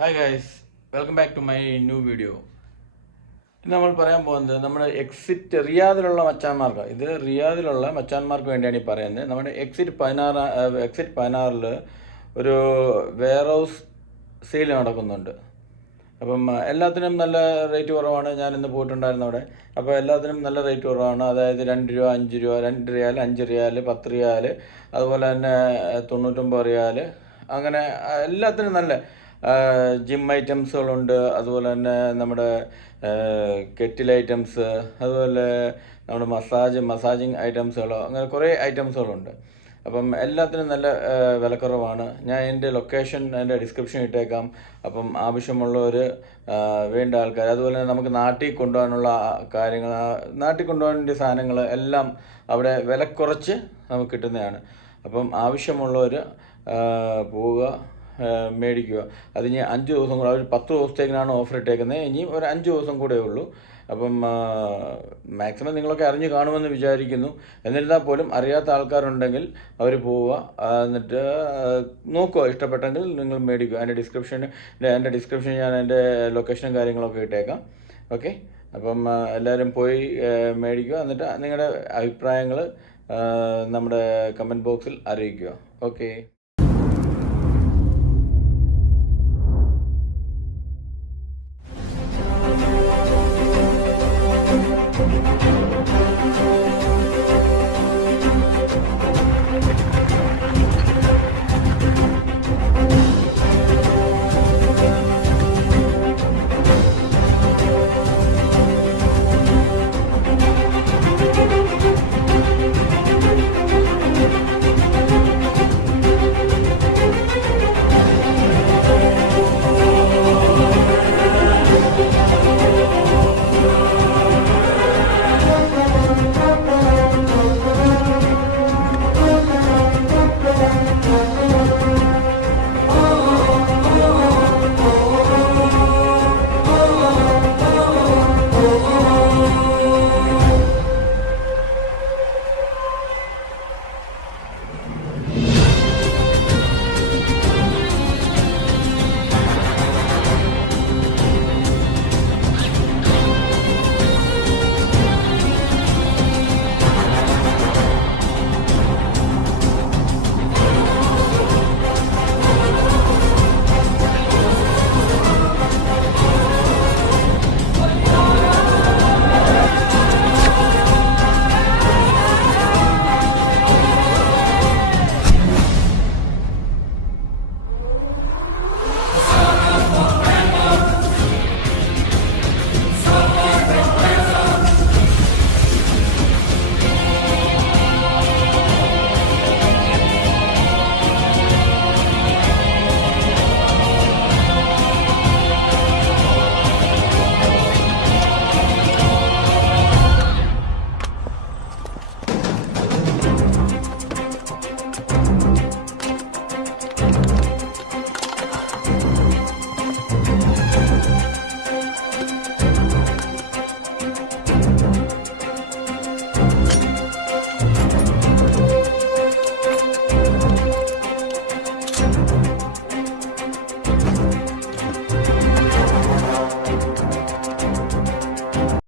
Hi guys, welcome back to my new video. ഇന്ന് നമ്മൾ പറയാൻ പോകുന്നത് നമ്മുടെ റിയാദിലുള്ള മച്ചാന്മാർക്ക്, ഇത് റിയാദിലുള്ള മച്ചാന്മാർക്ക് വേണ്ടിയാണ് ഈ പറയുന്നത്. നമ്മുടെ എക്സിറ്റ് 16 ഒരു വെയർ ഹൗസ് സെയിൽ നടക്കുന്നുണ്ട്. അപ്പം എല്ലാത്തിനും നല്ല റേറ്റ് കുറവാണ്. ഞാൻ ഇന്ന് പോയിട്ടുണ്ടായിരുന്നു അവിടെ. അപ്പോൾ എല്ലാത്തിനും നല്ല റേറ്റ് കുറവാണ്. അതായത് 2 രൂപ, 5 രൂപ, 2 റിയാൽ, 5 റിയാൽ, 10 റിയാൽ, അതുപോലെ തന്നെ 99 റിയാൽ, അങ്ങനെ എല്ലാത്തിനും നല്ല ജിം ഐറ്റംസുകളുണ്ട്. അതുപോലെ തന്നെ നമ്മുടെ കെറ്റിൽ ഐറ്റംസ്, അതുപോലെ നമ്മുടെ മസാജിങ് ഐറ്റംസുകളോ, അങ്ങനെ കുറേ ഐറ്റംസുകളുണ്ട്. അപ്പം എല്ലാത്തിനും നല്ല വിലക്കുറവാണ്. ഞാൻ എൻ്റെ ലൊക്കേഷൻ എൻ്റെ ഡിസ്ക്രിപ്ഷൻ ഇട്ടേക്കാം. അപ്പം ആവശ്യമുള്ളവർ, വേണ്ട ആൾക്കാർ, അതുപോലെ തന്നെ നമുക്ക് നാട്ടിൽ കൊണ്ടുപോകാനുള്ള കാര്യങ്ങൾ, നാട്ടിൽ കൊണ്ടുപോകാൻ വേണ്ടിയ സാധനങ്ങൾ എല്ലാം അവിടെ വില കുറച്ച് നമുക്ക് കിട്ടുന്നതാണ്. അപ്പം ആവശ്യമുള്ളവർ പോവുക, മേടിക്കുക. അത് ഇനി 5 ദിവസം കൂടെ, അവർ 10 ദിവസത്തേക്കിനാണ് ഓഫർ ഇട്ടേക്കുന്നത്. ഇനിയും ഒരു 5 ദിവസം കൂടെ ഉള്ളൂ. അപ്പം മാക്സിമം നിങ്ങളൊക്കെ അറിഞ്ഞ് കാണുമെന്ന് വിചാരിക്കുന്നു. എന്നിരുന്നാൽ പോലും അറിയാത്ത ആൾക്കാരുണ്ടെങ്കിൽ അവർ പോവുക, എന്നിട്ട് നോക്കുക. ഇഷ്ടപ്പെട്ടെങ്കിൽ നിങ്ങൾ മേടിക്കുക. എൻ്റെ ഡിസ്ക്രിപ്ഷൻ ഞാൻ എൻ്റെ ലൊക്കേഷനും കാര്യങ്ങളൊക്കെ ഇട്ടേക്കാം. ഓക്കെ, അപ്പം എല്ലാവരും പോയി മേടിക്കുക. എന്നിട്ട് നിങ്ങളുടെ അഭിപ്രായങ്ങൾ നമ്മുടെ കമൻറ്റ് ബോക്സിൽ അറിയിക്കുക. ഓക്കെ.